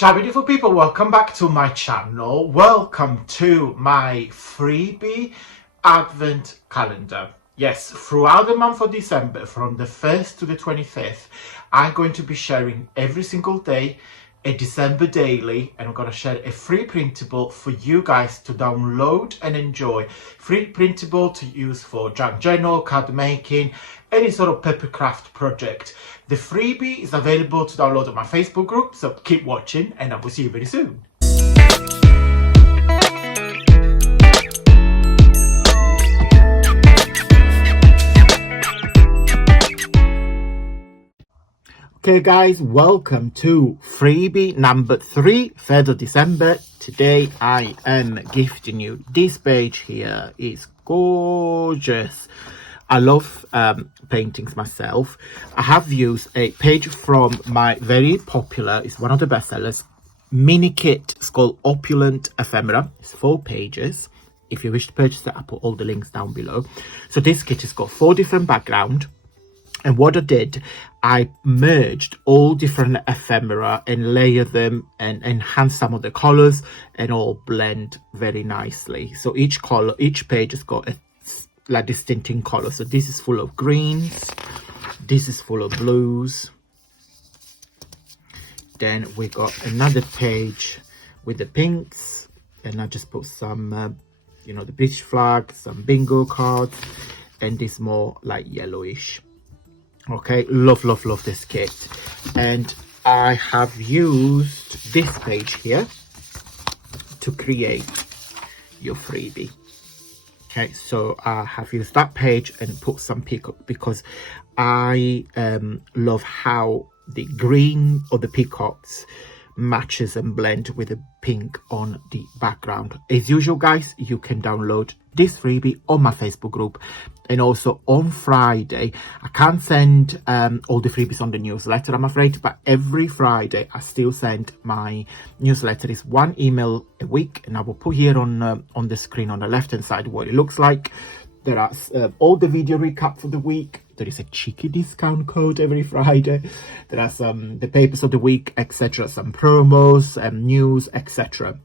Ciao beautiful people, welcome back to my channel. Welcome to my freebie advent calendar. Yes, throughout the month of December, from the 1st to the 25th, I'm going to be sharing every single day a December daily, and I'm going to share a free printable for you guys to download and enjoy. Free printable to use for junk journal, card making, any sort of papercraft project. The freebie is available to download on my Facebook group, so keep watching and I will see you very soon. Okay guys, welcome to freebie number 3, 3rd of December. Today I am gifting you this page here. It's gorgeous. I love paintings myself. I have used a page from my very popular, it's one of the bestsellers, mini kit. It's called Opulent Ephemera. It's 4 pages. If you wish to purchase it, I'll put all the links down below. So this kit has got 4 different backgrounds. And what I did, I merged all different ephemera and layered them and enhanced some of the colors and all blend very nicely. So each color, each page has got a like distinct color. So this is full of greens, this is full of blues. Then we got another page with the pinks, and I just put some you know, the British flag, some bingo cards, and this more like yellowish. Okay, love this kit. And I have used this page here to create your freebie. Okay, so I have used that page and put some peacock because I love how the green of the peacocks matches and blend with the pink on the background. As usual guys, you can download this freebie on my Facebook group, and also on Friday I can't send all the freebies on the newsletter, I'm afraid, but every Friday I still send my newsletter. It's 1 email a week, and I will put here on the screen on the left hand side what it looks like. There are all the video recap for the week. There is a cheeky discount code every Friday. There are some the papers of the week, etc., some promos and news, etc.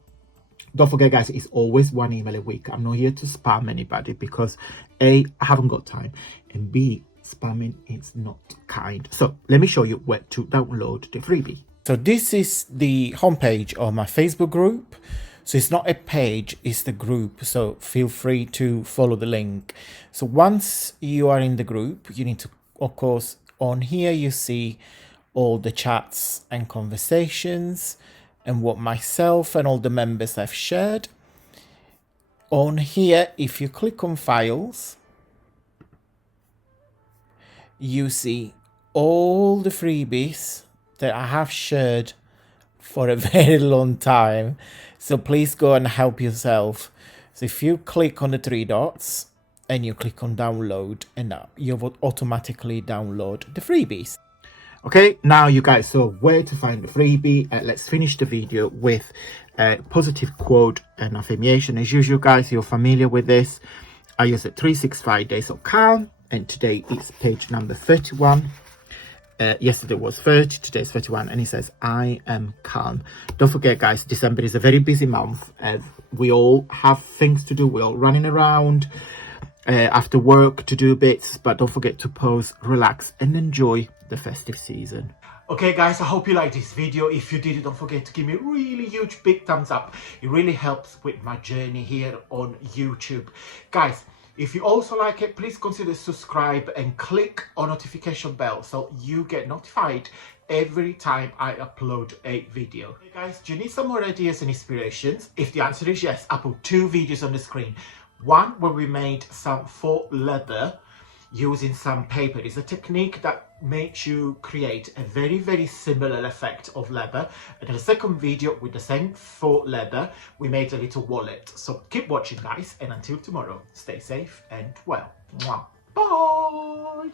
Don't forget guys, it's always 1 email a week. I'm not here to spam anybody because A, I haven't got time, and B, spamming is not kind. So let me show you where to download the freebie. So this is the homepage of my Facebook group. So it's not a page, it's the group. So feel free to follow the link. So once you are in the group, you need to, of course, on here you see all the chats and conversations and what myself and all the members have shared. On here, if you click on files, you see all the freebies that I have shared for a very long time. So please go and help yourself. So if you click on the 3 dots and you click on download, and you will automatically download the freebies. Okay, now you guys saw where to find the freebie. Let's finish the video with a positive quote and affirmation. As usual guys, you're familiar with this. I use it 365 days of calm, and today it's page number 31. Yesterday was 30, today's 31, and it says I am calm. Don't forget guys, December is a very busy month. We all have things to do, we're all running around after work to do bits, but don't forget to pause, relax and enjoy the festive season. Okay guys, I hope you liked this video. If you did, don't forget to give me a really huge big thumbs up. It really helps with my journey here on YouTube. Guys, if you also like it, please consider subscribe and click on notification bell so you get notified every time I upload a video. Okay guys, do you need some more ideas and inspirations? If the answer is yes, I put 2 videos on the screen. One where we made some faux leather using some paper. It's a technique that makes you create a very similar effect of leather. And in the second video with the same faux leather, we made a little wallet. So keep watching guys, and until tomorrow, stay safe and well. Mwah. Bye.